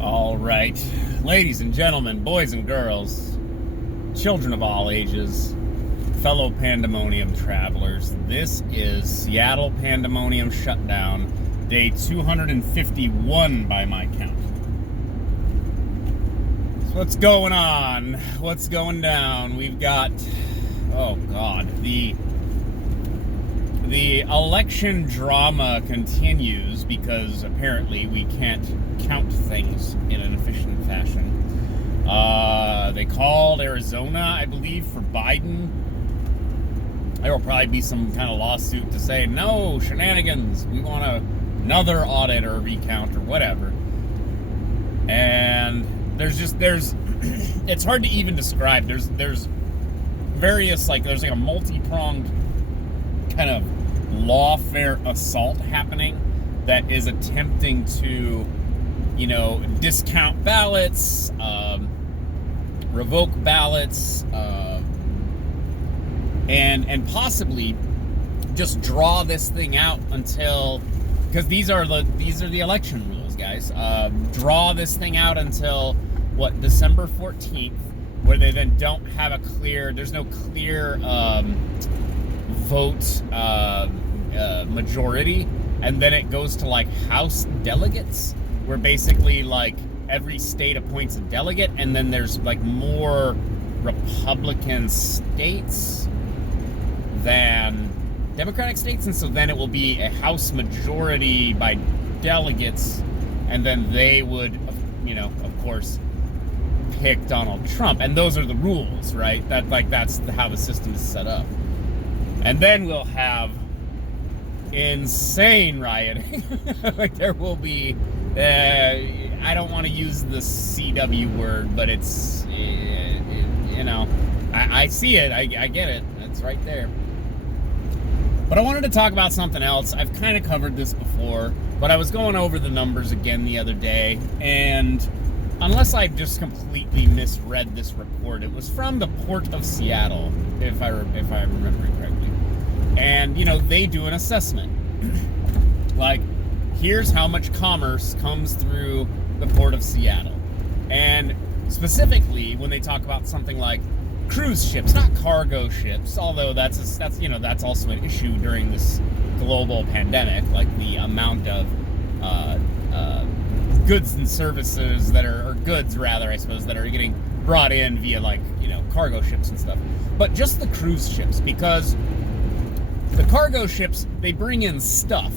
All right, ladies and gentlemen, boys and girls, children of all ages, fellow Pandemonium travelers, this is Seattle Pandemonium Shutdown, day 251 by my count. So what's going on? What's going down? We've got, oh God, the election drama continues because apparently we can't count things in an efficient fashion. They called Arizona, I believe, for Biden. There will probably be some kind of lawsuit to say, no, shenanigans, we want another audit or recount or whatever. And there's it's hard to even describe. There's various, there's a multi-pronged kind of lawfare assault happening that is attempting to, discount ballots, revoke ballots, and possibly just draw this thing out until, because these are the election rules, guys. Draw this thing out until December 14th, where they then don't have there's no clear vote majority, and then it goes to House delegates, where basically every state appoints a delegate, and then there's more Republican states than Democratic states, and so then it will be a House majority by delegates, and then they would, of course, pick Donald Trump, and those are the rules, right? That's how the system is set up. And then we'll have insane rioting. There will be, I don't want to use the CW word, but it's, I see it, I get it, it's right there. But I wanted to talk about something else. I've kind of covered this before, but I was going over the numbers again the other day, and unless I just completely misread this report, it was from the Port of Seattle, if I remember it correctly. And, they do an assessment. Here's how much commerce comes through the Port of Seattle. And specifically, when they talk about something like cruise ships, not cargo ships, although that's also an issue during this global pandemic, the amount of goods and services or goods rather, I suppose, that are getting brought in via cargo ships and stuff. But just the cruise ships, because the cargo ships, they bring in stuff,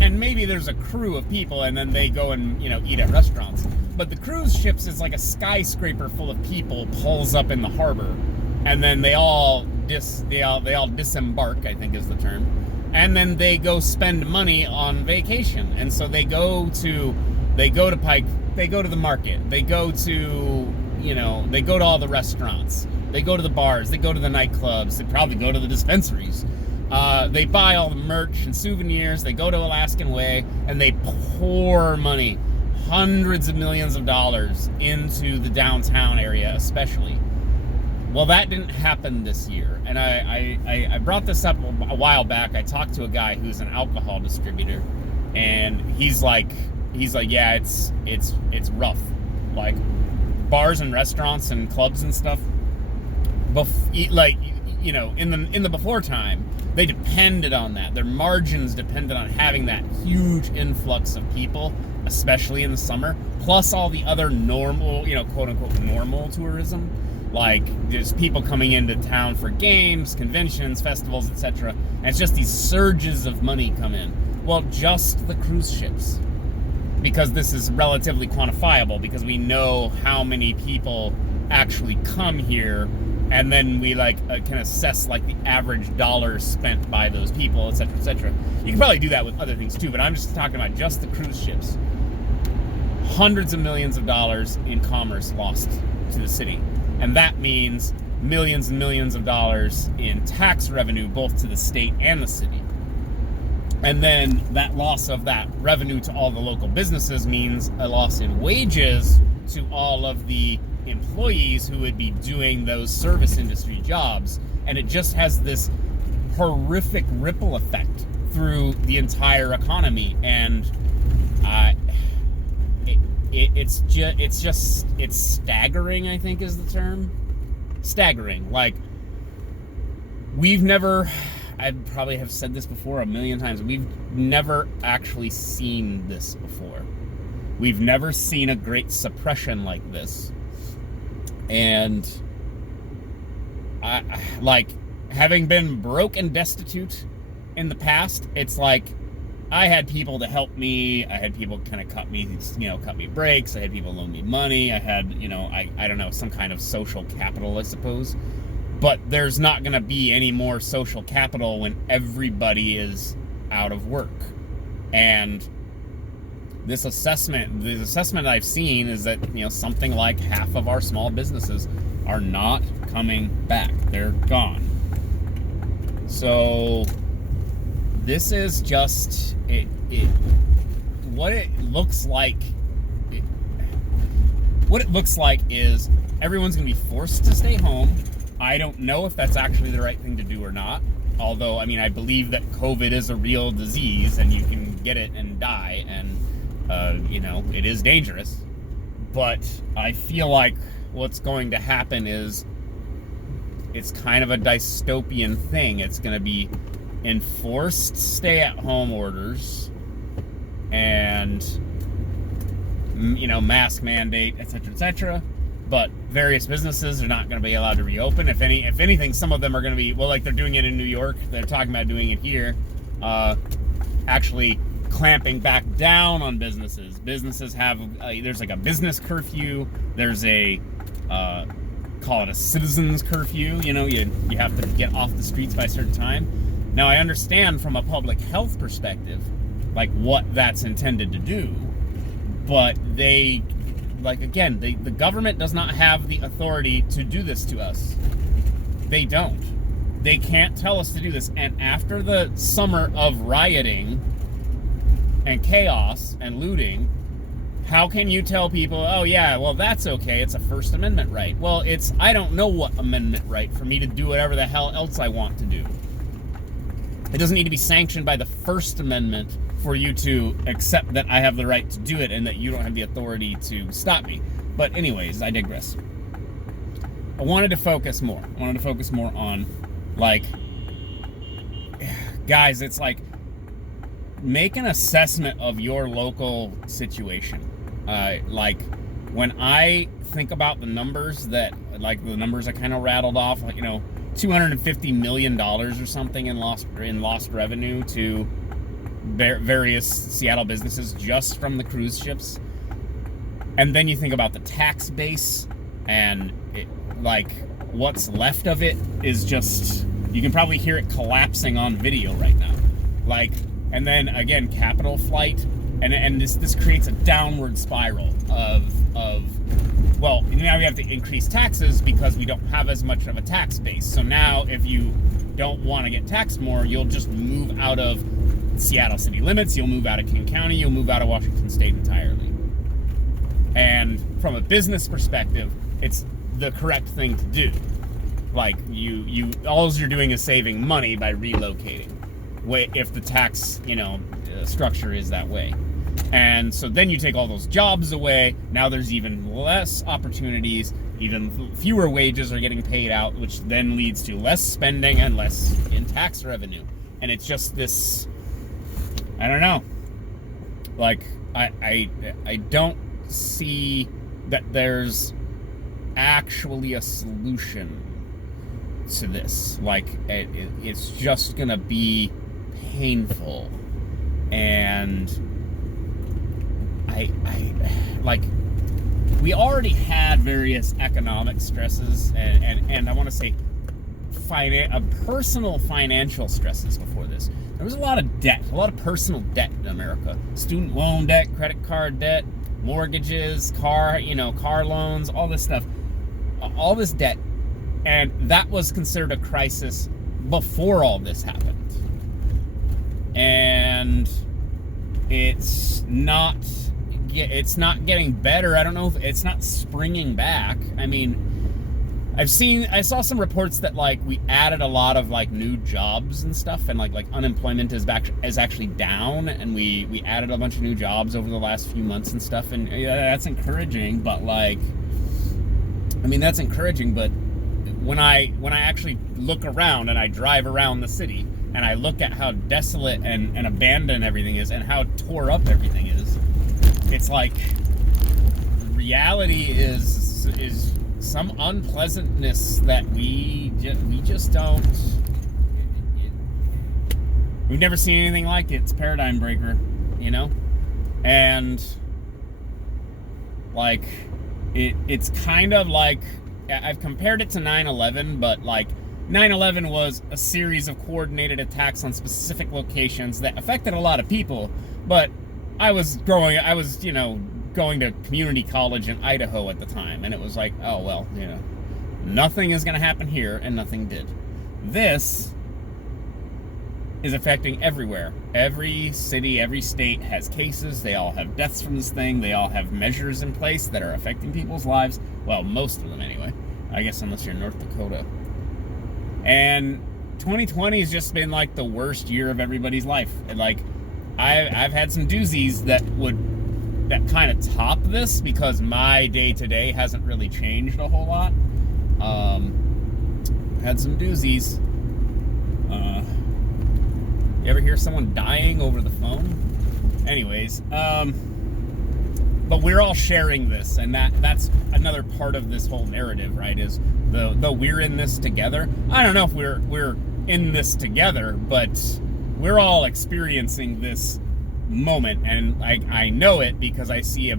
and maybe there's a crew of people, and then they go and eat at restaurants. But the cruise ships is like a skyscraper full of people pulls up in the harbor, and then they all disembark, I think is the term, and then they go spend money on vacation. And so they go to Pike, they go to the market, they go to all the restaurants, they go to the bars, they go to the nightclubs, they probably go to the dispensaries. They buy all the merch and souvenirs, they go to Alaskan Way, and they pour money, hundreds of millions of dollars, into the downtown area especially. Well, that didn't happen this year, and I brought this up a while back. I talked to a guy who's an alcohol distributor, and he's like, yeah, it's rough. Bars and restaurants and clubs and stuff, in the before time, they depended on that. Their margins depended on having that huge influx of people, especially in the summer, plus all the other normal, quote-unquote normal tourism, just people coming into town for games, conventions, festivals, etc. And it's just these surges of money come in. Well, just the cruise ships, because this is relatively quantifiable, because we know how many people actually come here, and then we can assess the average dollars spent by those people, etc., etc. You can probably do that with other things too, but I'm just talking about just the cruise ships. Hundreds of millions of dollars in commerce lost to the city, and that means millions and millions of dollars in tax revenue, both to the state and the city. And then that loss of that revenue to all the local businesses means a loss in wages to all of the employees who would be doing those service industry jobs. And it just has this horrific ripple effect through the entire economy. And it it's staggering, I think is the term. Staggering. Like, I probably have said this before a million times, we've never actually seen this before. We've never seen a great suppression like this. And like, having been broke and destitute in the past, it's like I had people to help me. I had people kind of cut me breaks. I had people loan me money. I had, I don't know, some kind of social capital, I suppose. But there's not going to be any more social capital when everybody is out of work. And the assessment I've seen is that, something like half of our small businesses are not coming back. They're gone. So this is just what it looks like. What it looks like is everyone's going to be forced to stay home. I don't know if that's actually the right thing to do or not. Although, I believe that COVID is a real disease and you can get it and die, and it is dangerous. But I feel like what's going to happen is it's kind of a dystopian thing. It's going to be enforced stay-at-home orders and, mask mandate, etc., etc. But various businesses are not going to be allowed to reopen. If anything, some of them are going to be, like they're doing it in New York. They're talking about doing it here. Actually clamping back down on businesses. Businesses have, there's like a business curfew. There's a, call it a citizens curfew. You have to get off the streets by a certain time. Now, I understand from a public health perspective, like what that's intended to do. But the government does not have the authority to do this to us. They don't. They can't tell us to do this. And after the summer of rioting and chaos and looting, how can you tell people, oh yeah, well that's okay, it's a First Amendment right? Well, I don't know what amendment right for me to do whatever the hell else I want to do. It doesn't need to be sanctioned by the First Amendment for you to accept that I have the right to do it and that you don't have the authority to stop me. But anyways, I digress. I wanted to focus more. On, like, guys, it's like, make an assessment of your local situation. Like, when I think about the numbers I kind of rattled off, like, $250 million or something in lost revenue to various Seattle businesses just from the cruise ships. And then you think about the tax base, and what's left of it is just, you can probably hear it collapsing on video right now. And then again, capital flight, and this creates a downward spiral of now we have to increase taxes because we don't have as much of a tax base. So now if you don't want to get taxed more, you'll just move out of Seattle city limits, you'll move out of King County, you'll move out of Washington State entirely. And from a business perspective, it's the correct thing to do. Like, all you're doing is saving money by relocating, if the tax, structure is that way. And so then you take all those jobs away. Now there's even less opportunities, even fewer wages are getting paid out, which then leads to less spending and less in tax revenue. And it's just this, I don't know. Like, I don't see that there's actually a solution to this. Like, it's just gonna be painful. And we already had various economic stresses and I want to say personal financial stresses before this. There was a lot of debt, a lot of personal debt in America. Student loan debt, credit card debt, mortgages, car loans, all this stuff. All this debt. And that was considered a crisis before all this happened. And it's not getting better. I don't know if it's not springing back. I mean, I saw some reports that like we added a lot of like new jobs and stuff, and like unemployment is actually down, and we added a bunch of new jobs over the last few months and stuff, and yeah, that's encouraging. But like, I mean, that's encouraging, but when I actually look around and I drive around the city and I look at how desolate and abandoned everything is and how tore up everything is, it's like reality is some unpleasantness that we just don't. We've never seen anything like it. It's a paradigm breaker, you know, and like it's kind of like, I've compared it to 9/11, but like 9/11 was a series of coordinated attacks on specific locations that affected a lot of people. But I was going to community college in Idaho at the time, and it was like, oh well, you know, nothing is going to happen here, and nothing did. This is affecting everywhere. Every city, every state has cases. They all have deaths from this thing. They all have measures in place that are affecting people's lives. Well, most of them anyway. I guess unless you're in North Dakota. And 2020 has just been like the worst year of everybody's life. And like, I've had some doozies that kind of top this, because my day-to-day hasn't really changed a whole lot. Had some doozies. You ever hear someone dying over the phone? Anyways, but we're all sharing this, and that's another part of this whole narrative, right? Is the we're in this together. I don't know if we're in this together, but we're all experiencing this moment, and I know it because I see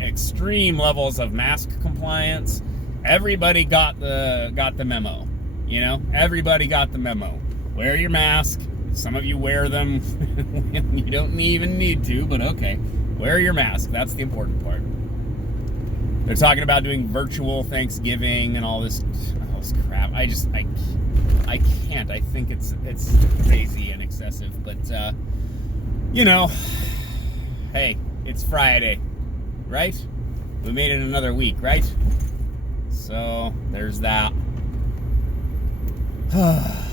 extreme levels of mask compliance. Everybody got the memo, you know. Everybody got the memo. Wear your mask. Some of you wear them. You don't even need to, but okay. Wear your mask. That's the important part. They're talking about doing virtual Thanksgiving and all this crap. I can't. I think it's crazy and excessive, but you know, hey, it's Friday, right? We made it another week, right? So there's that.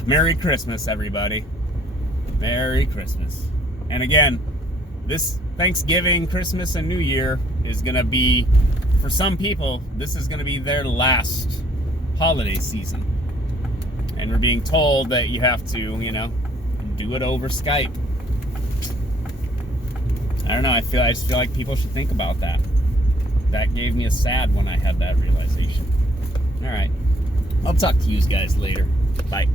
Merry Christmas, everybody. Merry Christmas. And again, this Thanksgiving, Christmas, and New Year is going to be, for some people, this is going to be their last holiday season. And we're being told that you have to, you know, do it over Skype. I don't know, I just feel like people should think about that. That gave me a sad when I had that realization. All right. I'll talk to you guys later. Bye.